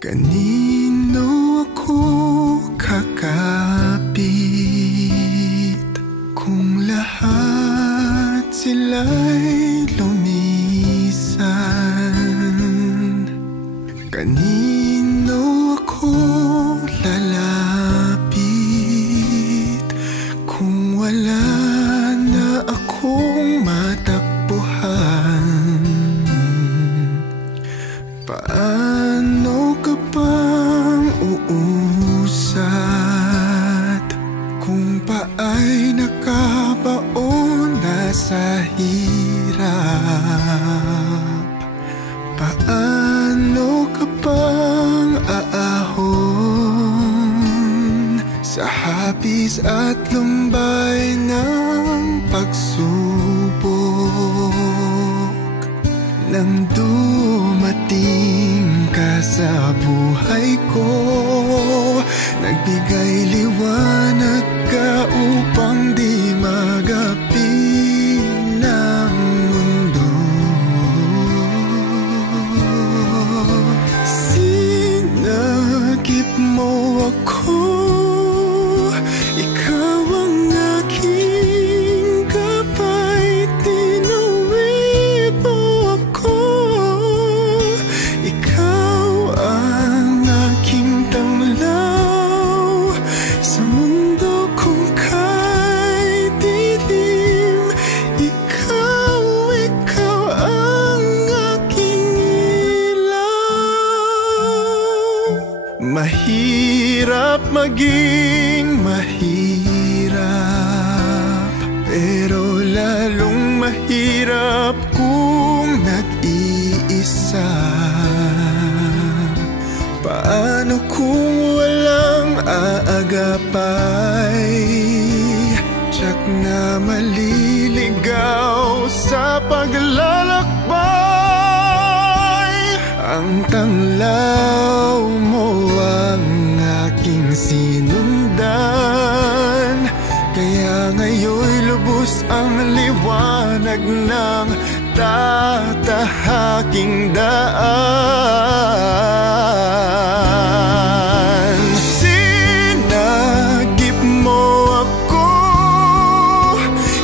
Kanino ako kakapit kung lahat sila'y lumisan? Kanino ako lalapit kung wala na akong matakbuhan? Paano ka bang uusad kung paa'y nakabaon na sa hirap? Paano ka bang aahon sa hapis at lumbay ng pagsubok? Nang dumating ka sa buhay ko, nagbigay liwanag ka upang di magapi ng mundo. Sinagip mo ako, ikaw ang aking gabay. Tinuwid mo ako, ikaw ang aking tanglaw sa mundo kung kay dilim. Ikaw ang aking ilaw. Mahirap maging mahirap, pero lalong mahirap kung nag-iisa. Paano kung walang aagapay? Tiyak na maliligaw sa paglalakbay. Ang tanglaw mo ang aking sinundan, kaya ngayon'y lubos ang liwanag ng tatahaking daan. Sinagip mo ako,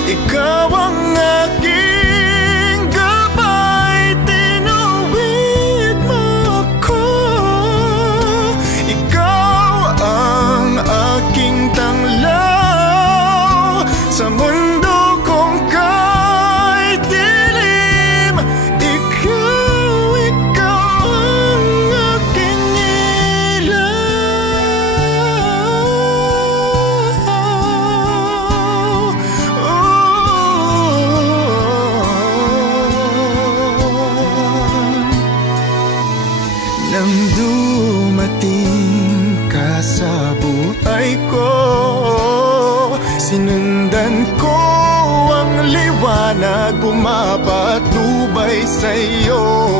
ikaw ang aking gabay. Tinuwid mo ako, ikaw ang aking tanglaw sa mundo kung kay dilim. Ikaw ang aking ilaw. Nang dumating ka sa buhay ko, sinundan ko ang liwanag, bumabatumbay sa'yo.